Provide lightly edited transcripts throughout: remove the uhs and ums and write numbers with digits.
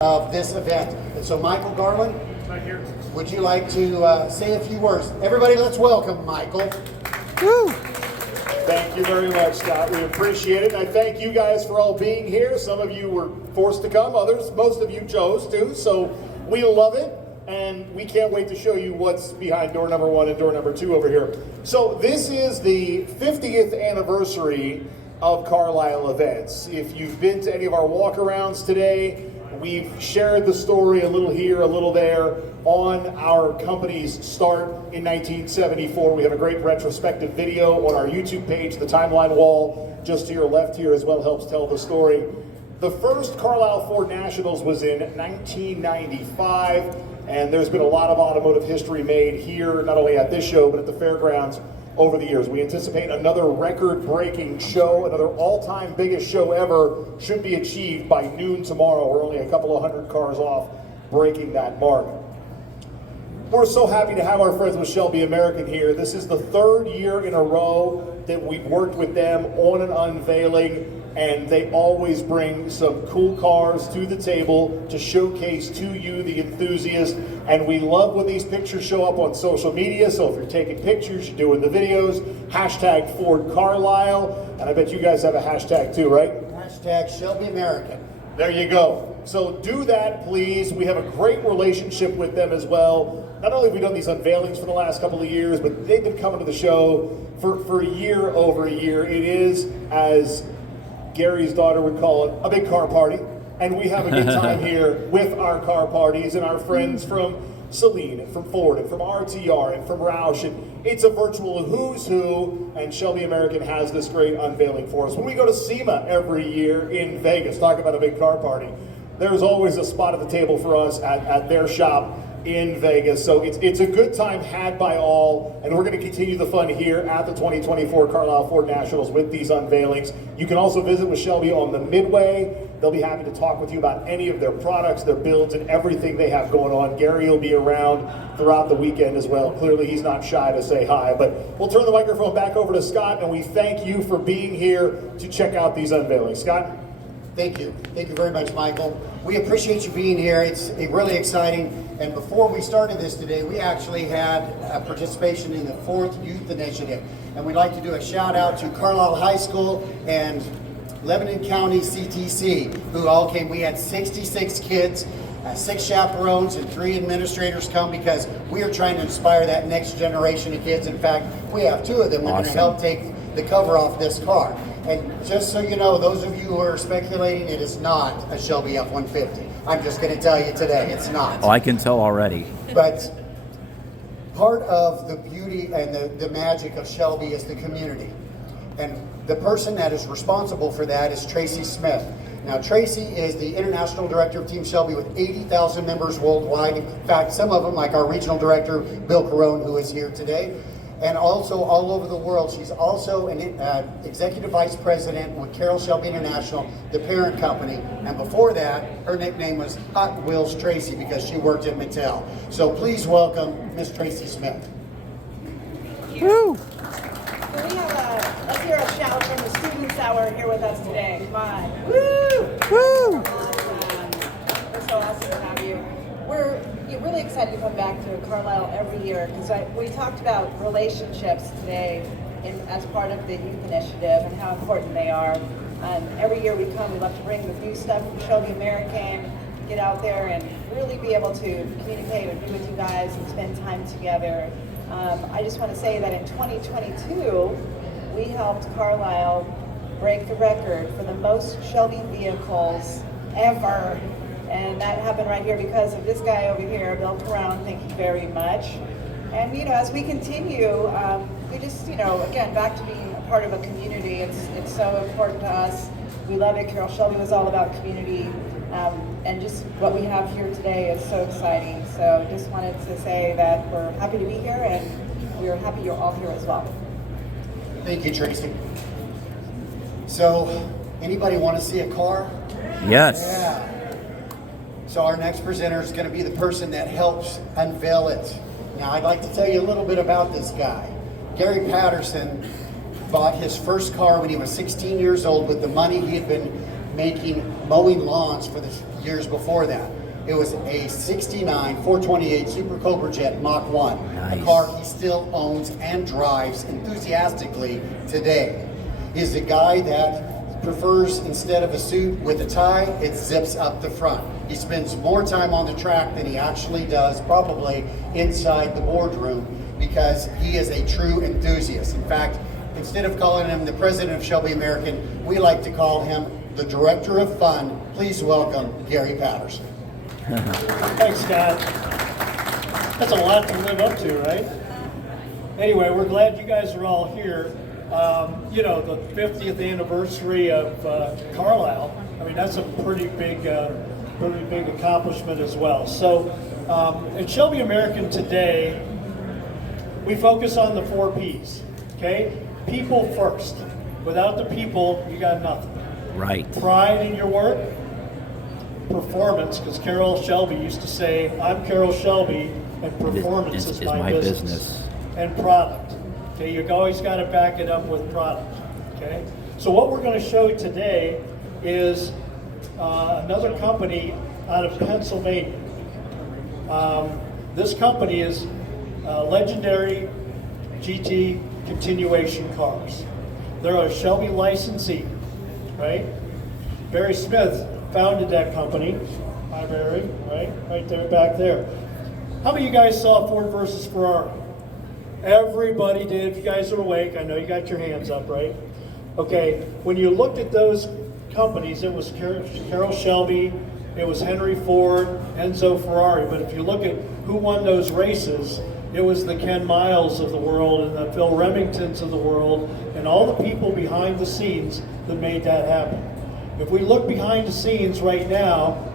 Of this event. And so Michael Garland, Right here. would you like to say a few words? Everybody, let's welcome Michael. Woo! Thank you very much, Scott. We appreciate it. And I thank you guys for all being here. Some of you were forced to come, most of you chose to. So we love it. And we can't wait to show you what's behind door number 1 and door number 2 over here. So this is the 50th anniversary of Carlisle Events. If you've been to any of our walkarounds today, we've shared the story a little here, a little there on our company's start in 1974. We have a great retrospective video on our YouTube page. The timeline wall just to your left here as well helps tell the story. The first Carlisle Ford Nationals was in 1995, and there's been a lot of automotive history made here, not only at this show, but at the fairgrounds over the years. We anticipate another record-breaking show, another all-time biggest show ever should be achieved by noon tomorrow. We're only a couple of hundred cars off breaking that mark. We're so happy to have our friends with Shelby American here. This is the 3rd year in a row that we've worked with them on an unveiling, and they always bring some cool cars to the table to showcase to you, the enthusiast. And we love when these pictures show up on social media. So if you're taking pictures, you're doing the videos, hashtag Ford Carlisle. And I bet you guys have a hashtag too, right? Hashtag Shelby American. There you go. So do that, please. We have a great relationship with them as well. Not only have we done these unveilings for the last couple of years, but they've been coming to the show for year over a year. It is, as Gary's daughter would call it, a big car party. And we have a good time here with our car parties and our friends from Celine and from Ford and from RTR and from Roush. And it's a virtual who's who, and Shelby American has this great unveiling for us. When we go to SEMA every year in Vegas, talk about a big car party, there's always a spot at the table for us at their shop in Vegas. So it's a good time had by all, and we're going to continue the fun here at the 2024 Carlisle Ford Nationals with these unveilings. You can also visit with Shelby on the Midway. They'll be happy to talk with you about any of their products, their builds, and everything they have going on. Gary will be around throughout the weekend as well. Clearly he's not shy to say hi, but we'll turn the microphone back over to Scott, and we thank you for being here to check out these unveilings. Scott? Thank you. Thank you very much, Michael. We appreciate you being here. It's really exciting. And before we started this today, we actually had a participation in the 4th Youth Initiative. And we'd like to do a shout out to Carlisle High School and Lebanon County CTC, who all came. We had 66 kids, 6 chaperones, and 3 administrators come because we are trying to inspire that next generation of kids. In fact, we have 2 of them that are going to help take the cover off this car. And just so you know, those of you who are speculating, it is not a Shelby F-150. I'm just going to tell you today, it's not. Oh, I can tell already. But part of the beauty and the magic of Shelby is the community. And the person that is responsible for that is Tracy Smith. Now, Tracy is the International Director of Team Shelby with 80,000 members worldwide. In fact, some of them, like our Regional Director, Bill Carone, who is here today, and also all over the world. She's also an Executive Vice President with Carroll Shelby International, the parent company. And before that, her nickname was Hot Wheels Tracy because she worked at Mattel. So please welcome Miss Tracy Smith. Woo! Can we have let's hear a shout from the students that were here with us today. Come on. Woo! Woo! Awesome. We're so awesome to have you. We're really excited to come back to Carlisle every year because we talked about relationships today as part of the youth initiative and how important they are. Every year we come, we love to bring the new stuff from Shelby American, get out there and really be able to communicate and be with you guys and spend time together. I just want to say that in 2022, we helped Carlisle break the record for the most Shelby vehicles ever. And that happened right here because of this guy over here, Bill Carone. Thank you very much. And as we continue, we just, again, back to being a part of a community. It's so important to us. We love it. Carroll Shelby was all about community. And just what we have here today is so exciting. So just wanted to say that we're happy to be here and we're happy you're all here as well. Thank you, Tracy. So, anybody want to see a car? Yes. Yeah. So our next presenter is going to be the person that helps unveil it. Now, I'd like to tell you a little bit about this guy. Gary Patterson bought his first car when he was 16 years old with the money he had been making mowing lawns for the years before that. It was a 69 428 Super Cobra Jet Mach 1, a Nice. car he still owns and drives enthusiastically today. He's a guy that prefers, instead of a suit with a tie, it zips up the front. He spends more time on the track than he actually does probably inside the boardroom, because he is a true enthusiast. In fact, instead of calling him the president of Shelby American, we like to call him the director of fun. Please welcome Gary Patterson. Thanks, Scott. That's a lot to live up to, right? Anyway, we're glad you guys are all here. You know, the 50th anniversary of Carlisle, I mean, that's a pretty big accomplishment as well. So, at Shelby American today, we focus on the 4 P's, okay? People first. Without the people, you got nothing. Right. Pride in your work, performance, because Carol Shelby used to say, I'm Carol Shelby, and performance is my business. And product. Okay, you've always got to back it up with product. Okay, so what we're going to show today is another company out of Pennsylvania. This company is Legendary GT Continuation Cars. They're a Shelby licensee, right? Barry Smith founded that company. Hi, Barry, right there, back there. How many of you guys saw Ford versus Ferrari? Everybody did. If you guys are awake, I know you got your hands up, right? Okay, when you looked at those companies, it was Carol Shelby, it was Henry Ford, Enzo Ferrari. But if you look at who won those races, it was the Ken Miles of the world and the Phil Remingtons of the world and all the people behind the scenes that made that happen. If we look behind the scenes right now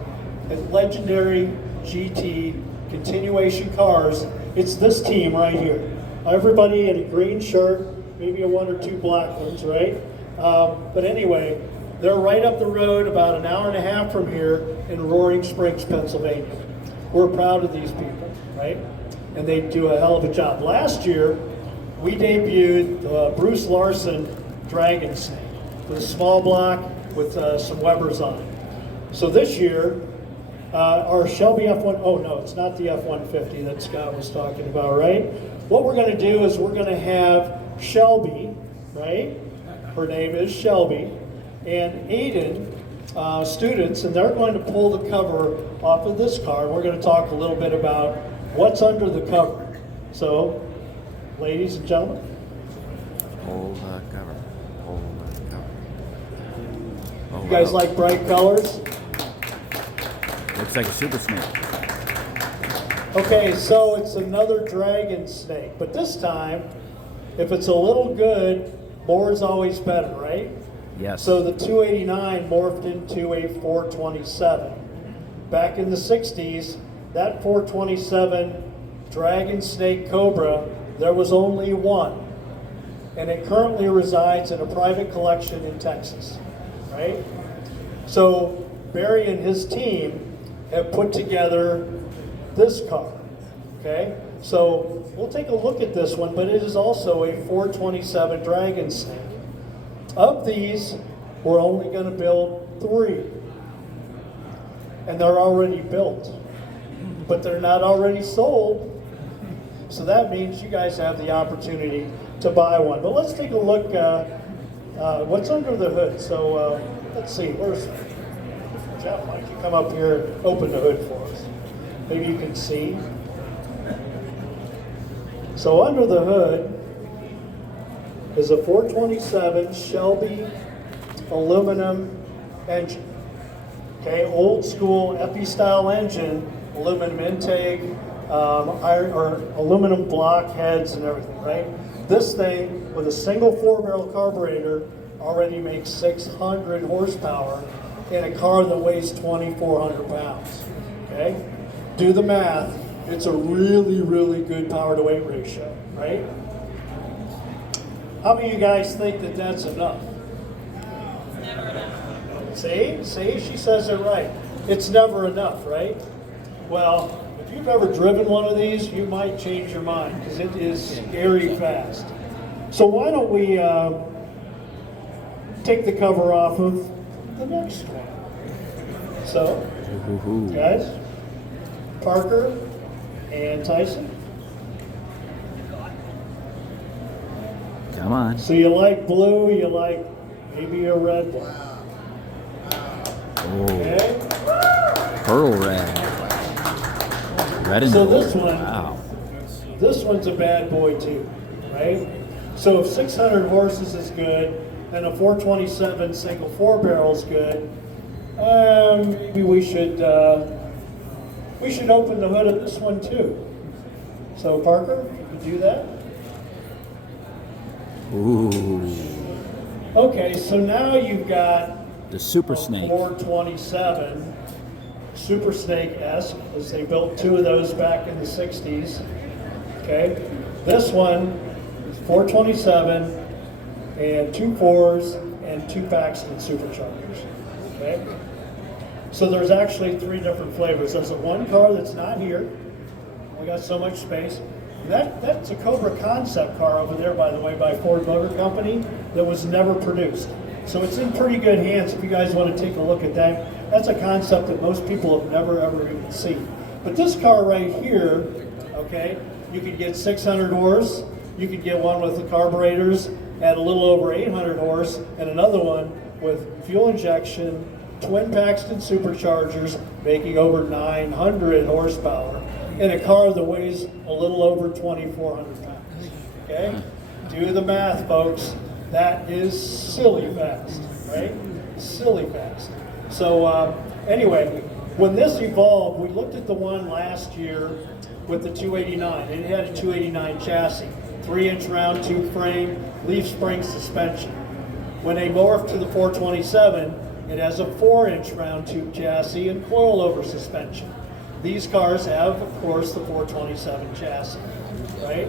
at Legendary GT Continuation Cars, it's this team right here. Everybody in a green shirt, maybe a 1 or 2 black ones, right? But anyway, they're right up the road about an hour and a half from here in Roaring Springs, Pennsylvania. We're proud of these people, right? And they do a hell of a job. Last year, we debuted the Bruce Larson Dragon Snake with a small block with some Webers on it. So this year, our Shelby F1, oh no, it's not the F-150 that Scott was talking about, right? What we're gonna do is we're gonna have Shelby, right? Her name is Shelby, and Aiden, students, and they're going to pull the cover off of this car. We're gonna talk a little bit about what's under the cover. So, ladies and gentlemen. Hold the cover. Hold the cover. Oh, You guys wow. like bright colors? Looks like a super snake. Okay, so it's another dragon snake, but this time, if it's a little good, more's always better, right? Yes. So the 289 morphed into a 427. Back in the 60s, that 427 Dragon Snake Cobra, there was only one. And it currently resides in a private collection in Texas, right? So Barry and his team have put together this car, okay? So we'll take a look at this one, but it is also a 427 Dragon Snake. Of these, we're only going to build 3. And they're already built, but they're not already sold. So that means you guys have the opportunity to buy one. But let's take a look what's under the hood. So let's see, where's Jeff? Why don't you come up here and open the hood for us? Maybe you can see. So under the hood is a 427 Shelby aluminum engine. Okay, old school Epi style engine, aluminum intake, aluminum block heads and everything, right? This thing with a single 4-barrel carburetor already makes 600 horsepower in a car that weighs 2,400 pounds. Okay, do the math. It's a really, really good power to weight ratio, right? How many of you guys think that that's enough? Never enough. See, she says it right. It's never enough, right? Well, if you've ever driven one of these, you might change your mind because it is scary fast. So why don't we take the cover off of the next one? So Ooh. Guys, Parker and Tyson. Come on. So you like blue, you like maybe a red one. Oh, Okay? pearl red. Red and So gold. this one- Wow. This one's a bad boy too, right? So if 600 horses is good, and a 427 single 4-barrel is good, maybe we should open the hood of this one too. So Parker, you could do that. Ooh. Okay, so now you've got The Super a Snake. 427 Super Snake-esque, as they built 2 of those back in the 60s. Okay, this one is 427 and 2 4s and 2 Paxton superchargers. Okay, so there's actually 3 different flavors. There's a one car that's not here. We got so much space. That's a Cobra concept car over there, by the way, by Ford Motor Company, that was never produced. So it's in pretty good hands if you guys want to take a look at that. That's a concept that most people have never ever even seen. But this car right here, okay, you could get 600 horse, you could get one with the carburetors at a little over 800 horse, and another one with fuel injection, twin Paxton superchargers, making over 900 horsepower, in a car that weighs a little over 2,400 pounds. Okay? Do the math, folks. That is silly fast, right? Silly fast. So anyway, when this evolved, we looked at the one last year with the 289. It had a 289 chassis, 3-inch round tube frame, leaf spring suspension. When they morphed to the 427, it has a 4-inch round tube chassis and coilover suspension. These cars have, of course, the 427 chassis, right?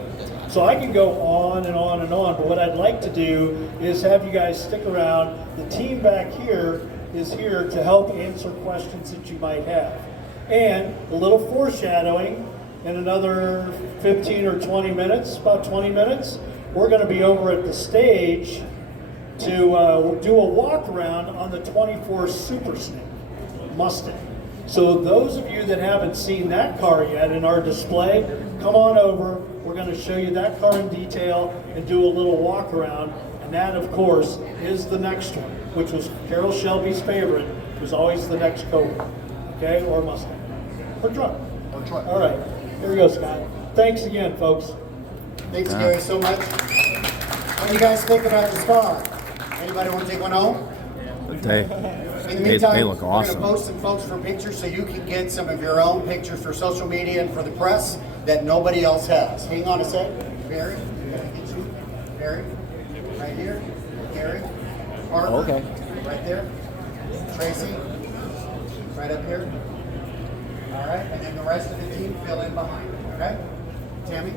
So I can go on and on and on, but what I'd like to do is have you guys stick around. The team back here is here to help answer questions that you might have. And a little foreshadowing, in another 15 or 20 minutes, about 20 minutes, we're going to be over at the stage to do a walk around on the 24 Super Snake Mustang. So those of you that haven't seen that car yet in our display, come on over. We're going to show you that car in detail and do a little walk around. And that, of course, is the next one, which was Carol Shelby's favorite. It was always the next Cobra, okay, or Mustang, or truck. All right, here we go, Scott. Thanks again, folks. Thanks, Gary, so much. What do you guys think about this car? Anybody want to take one home? They, In the they, meantime, they look we're awesome. going to post some folks for pictures so you can get some of your own pictures for social media and for the press that nobody else has. Hang on a sec. Barry, can I get you? Barry, right here. Gary, Parker, Okay. right there. Tracy, right up here. All right, and then the rest of the team fill in behind, okay? Tammy,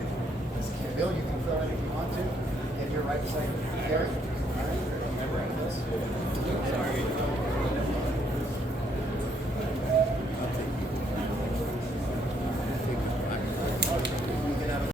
Bill, you can fill in if you want to. And you're right beside Gary. All right, remember this.